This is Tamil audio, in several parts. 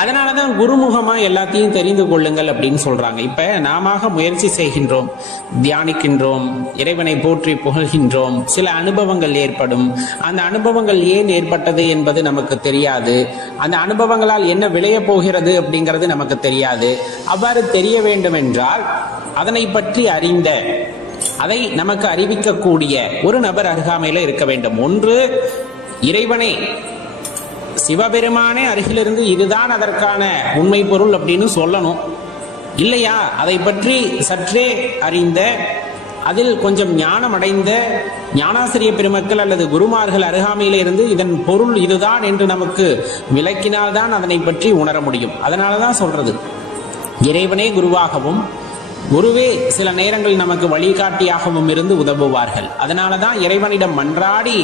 அதனாலதான் குருமுகமா எல்லாத்தையும் தெரிந்து கொள்ளுங்கள் அப்படின்னு சொல்றாங்க. இப்ப நாம முயற்சி செய்கின்றோம், தியானிக்கின்றோம், இறைவனை போற்றி புகழ்கின்றோம், சில அனுபவங்கள் ஏற்படும். அந்த அனுபவங்கள் ஏன் ஏற்பட்டது என்பது நமக்கு தெரியாது. அந்த அனுபவங்களால் என்ன விளைய போகிறது அப்படிங்கிறது நமக்கு தெரியாது. அவ்வாறு தெரிய வேண்டும் என்றால் அதனை பற்றி அறிந்த, அதை நமக்கு அறிவிக்கக்கூடிய ஒரு நபர் அருகாமையில இருக்க வேண்டும். ஒன்று இறைவனை, சிவபெருமானே அருகிலிருந்து இதுதான் அதற்கான உண்மை பொருள் அப்படின்னு சொல்லணும். இல்லையா, அதை பற்றி சற்றே அறிந்த, அதில் கொஞ்சம் ஞானம் அடைந்த ஞானாசிரிய பெருமக்கள் அல்லது குருமார்கள் அருகாமையில இருந்து இதன் பொருள் இதுதான் என்று நமக்கு விளக்கினால்தான் அதனை பற்றி உணர முடியும். அதனாலதான் சொல்றது, இறைவனே குருவாகவும் குருவே சில நேரங்கள் நமக்கு வழிகாட்டியாகவும் இருந்து உதவுவார்கள். அதனாலதான் இறைவனிடம் மன்றாடி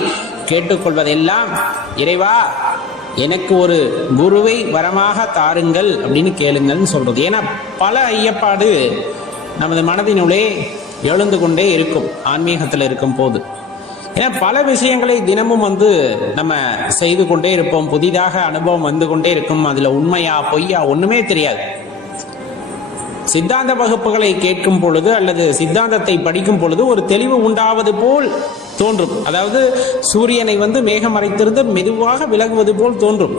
கேட்டுக்கொள்வதெல்லாம், இறைவா எனக்கு ஒரு குருவை வரமாக தாருங்கள் அப்படின்னு கேளுங்கள்னு சொல்றது. ஏன்னா பல ஐயப்பாடு நமது மனதினுள்ளே எழுந்து கொண்டே இருக்கும் ஆன்மீகத்தில் இருக்கும் போது. ஏன்னா பல விஷயங்களை தினமும் நம்ம செய்து கொண்டே இருப்போம், புதிதாக அனுபவம் வந்து கொண்டே இருக்கும். அதுல உண்மையா பொய்யா ஒண்ணுமே தெரியாது. சித்தாந்த வகுப்புகளை கேட்கும் பொழுது அல்லது சித்தாந்தத்தை படிக்கும் பொழுது ஒரு தெளிவு உண்டாவது போல் தோன்றும். அதாவது சூரியனை மேகம் மறைத்திருந்து மெதுவாக விலகுவது போல் தோன்றும்.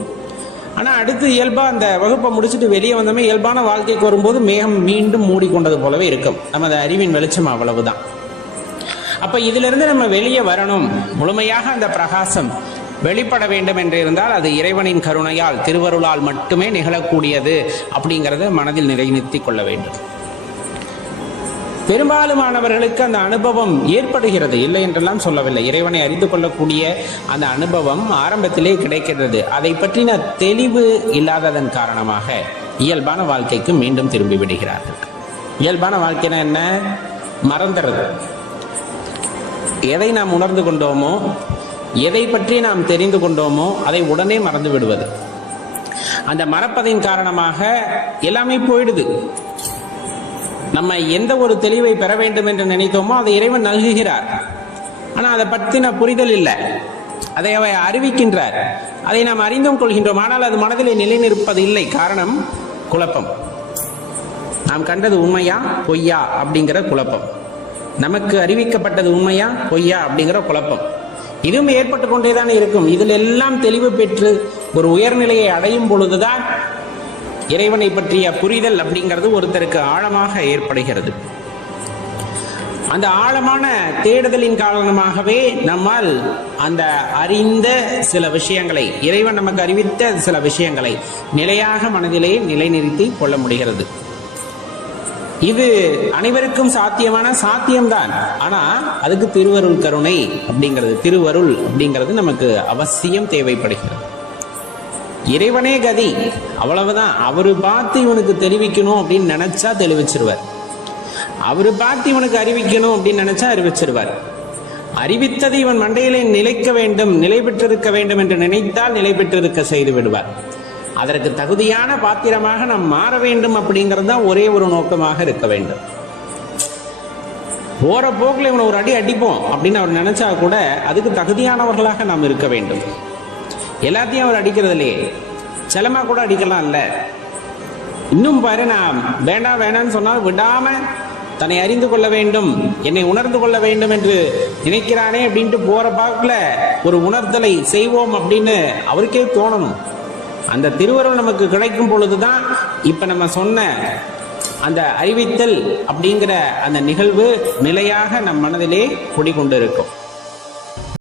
ஆனா அடுத்து இயல்பா அந்த வகுப்பை முடிச்சுட்டு வெளியே வந்தோமே இயல்பான வாழ்க்கைக்கு வரும்போது மேகம் மீண்டும் மூடிக்கொண்டது போலவே இருக்கும். நமது அறிவின் வெளிச்சம் அவ்வளவுதான். அப்ப இதுல இருந்து நம்ம வெளியே வரணும், முழுமையாக அந்த பிரகாசம் வெளிப்பட வேண்டும் என்று இருந்தால் அது இறைவனின் கருணையால், திருவருளால் மட்டுமே நிகழக்கூடியது அப்படிங்கிறத மனதில் நிலைநிறுத்திக் கொள்ள வேண்டும். பெரும்பாலுமானவர்களுக்கு அந்த அனுபவம் ஏற்படுகிறது, இல்லை என்றெல்லாம் சொல்லவில்லை. இறைவனை அறிந்து கொள்ளக்கூடிய அந்த அனுபவம் ஆரம்பத்திலே கிடைக்கிறது. அதை பற்றின தெளிவு இல்லாததன் காரணமாக இயல்பான வாழ்க்கைக்கு மீண்டும் திரும்பி விடுகிறார்கள். இயல்பான வாழ்க்கைனா என்ன? மறந்துறது. எதை நாம் உணர்ந்து கொண்டோமோ, எதை பற்றி நாம் தெரிந்து கொண்டோமோ அதை உடனே மறந்து விடுவது. அந்த மறப்பதின் காரணமாக எல்லாமே போயிடுது. நம்ம எந்த ஒரு தெளிவை பெற வேண்டும் என்று நினைத்தோமோ அதை இறைவன் நல்குகிறார். ஆனா அதை பற்றின புரிதல் இல்லை, அதை அவை அறிவிக்கின்றார், அதை நாம் அறிந்தும் கொள்கின்றோம். ஆனால் அது மனதிலே நிலைநிற்பது இல்லை. காரணம் குழப்பம். நாம் கண்டது உண்மையா பொய்யா அப்படிங்கிற குழப்பம், நமக்கு அறிவிக்கப்பட்டது உண்மையா பொய்யா அப்படிங்கிற குழப்பம், இதுவும் ஏற்பட்டு கொண்டேதான் இருக்கும். இதில் எல்லாம் தெளிவு பெற்று ஒரு உயர்நிலையை அடையும் பொழுதுதான் இறைவனை பற்றிய புரிதல் அப்படிங்கிறது ஒருத்தருக்கு ஆழமாக ஏற்படுகிறது. அந்த ஆழமான தேடுதலின் காரணமாகவே நம்மால் அந்த அறிந்த சில விஷயங்களை, இறைவன் நமக்கு அறிவித்த சில விஷயங்களை நிலையாக மனதிலே நிலைநிறுத்தி கொள்ள முடிகிறது. இது அனைவருக்கும் சாத்தியமான சாத்தியம்தான். ஆனா அதுக்கு திருவருள் கருணை அப்படிங்கிறது, திருவருள் அப்படிங்கிறது நமக்கு அவசியம் தேவைப்படுகிறது. இறைவனே கதி, அவ்வளவுதான். அவரு பார்த்து இவனுக்கு தெரிவிக்கணும் அப்படின்னு நினைச்சா தெளிவிச்சிருவார். அவரு பார்த்து இவனுக்கு அறிவிக்கணும் அப்படின்னு நினைச்சா அறிவிச்சிருவார். அறிவித்தது இவன் மண்டையிலே நிலைக்க வேண்டும், நிலை பெற்றிருக்க வேண்டும் என்று நினைத்தால் நிலை பெற்றிருக்க செய்து விடுவார். அதற்கு தகுதியான பாத்திரமாக நாம் மாற வேண்டும் அப்படிங்கிறது தான் ஒரே ஒரு நோக்கமாக இருக்க வேண்டும். போற போக்கில் இவனை ஒரு அடி அடிப்போம் அப்படின்னு அவர் நினைச்சா கூட அதுக்கு தகுதியானவர்களாக நாம் இருக்க வேண்டும். எல்லாத்தையும் அவர் அடிக்கிறதுலே செலமா கூட அடிக்கலாம் இல்ல. இன்னும் பாரு, நான் வேண்டாம் வேண்டாம்னு சொன்னால் விடாம தன்னை அறிந்து கொள்ள வேண்டும், என்னை உணர்ந்து கொள்ள வேண்டும் என்று நினைக்கிறானே அப்படின்ட்டு போற பாக்குல ஒரு உணர்தலை செய்வோம் அப்படின்னு அவருக்கே தோணணும். அந்த திருவருள் நமக்கு கிடைக்கும் பொழுதுதான் இப்ப நம்ம சொன்ன அந்த அறிவித்தல் அப்படிங்கிற அந்த நிகழ்வு நிலையாக நம் மனதிலே குடிகொண்டு இருக்கும்.